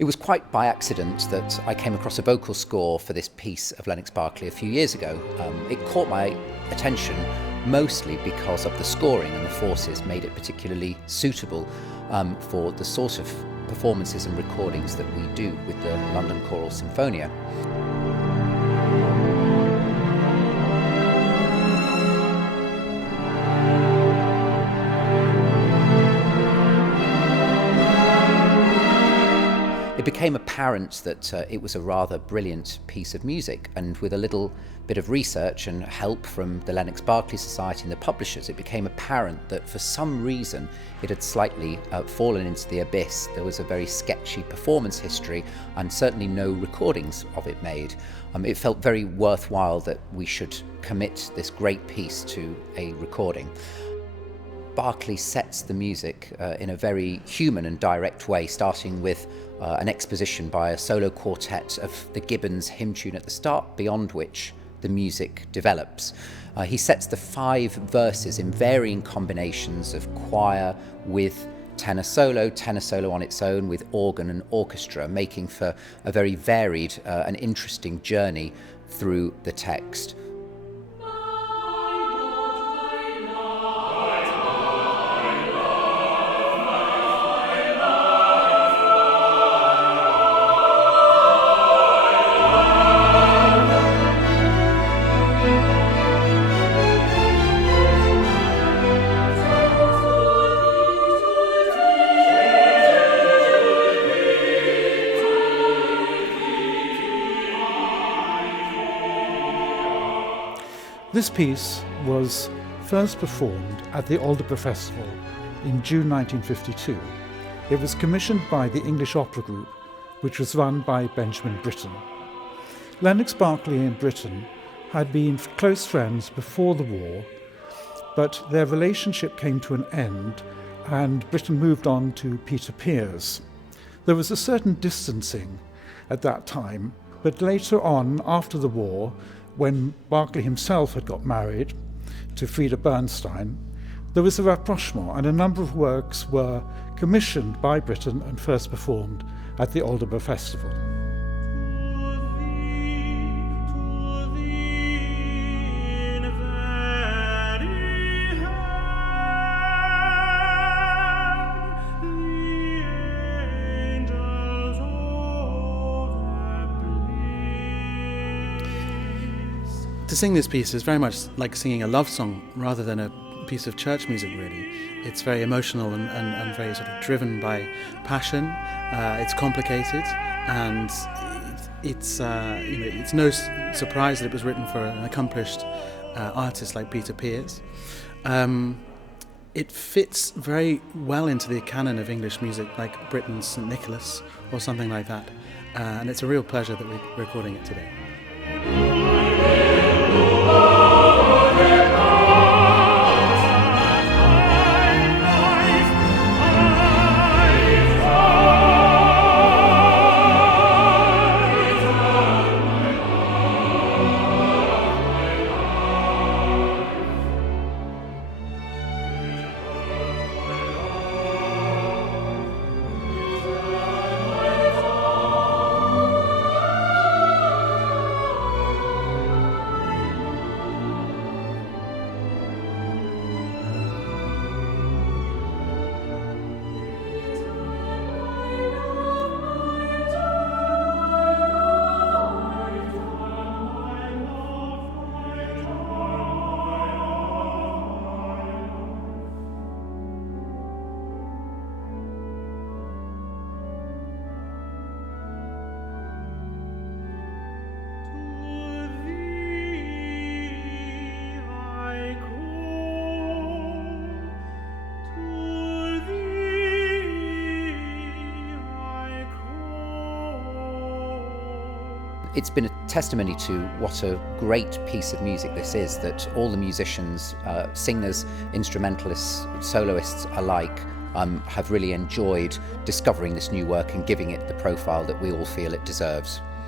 It was quite by accident that I came across a vocal score for this piece of Lennox Berkeley a few years ago. It caught my attention mostly because of the scoring, and the forces made it particularly suitable for the sort of performances and recordings that we do with the London Choral Sinfonia. It became apparent that it was a rather brilliant piece of music, and with a little bit of research and help from the Lennox Berkeley Society and the publishers, it became apparent that for some reason it had slightly fallen into the abyss. There was a very sketchy performance history and certainly no recordings of it made. It felt very worthwhile that we should commit this great piece to a recording. Berkeley sets the music in a very human and direct way, starting with an exposition by a solo quartet of the Gibbons hymn tune at the start, beyond which the music develops. He sets the 5 verses in varying combinations of choir with tenor solo on its own, with organ and orchestra, making for a very varied and interesting journey through the text. This piece was first performed at the Aldeburgh Festival in June 1952. It was commissioned by the English Opera Group, which was run by Benjamin Britten. Lennox Berkeley and Britten had been close friends before the war, but their relationship came to an end and Britten moved on to Peter Pears. There was a certain distancing at that time, but later on, after the war, when Berkeley himself had got married to Frida Bernstein, there was a rapprochement, and a number of works were commissioned by Britten and first performed at the Aldeburgh Festival. To sing this piece is very much like singing a love song rather than a piece of church music, really. It's very emotional and very sort of driven by passion. It's complicated, and it's no surprise that it was written for an accomplished artist like Peter Pears. It fits very well into the canon of English music, like Britten's St. Nicholas or something like that. And it's a real pleasure that we're recording it today. It's been a testimony to what a great piece of music this is, that all the musicians, singers, instrumentalists, soloists alike, have really enjoyed discovering this new work and giving it the profile that we all feel it deserves.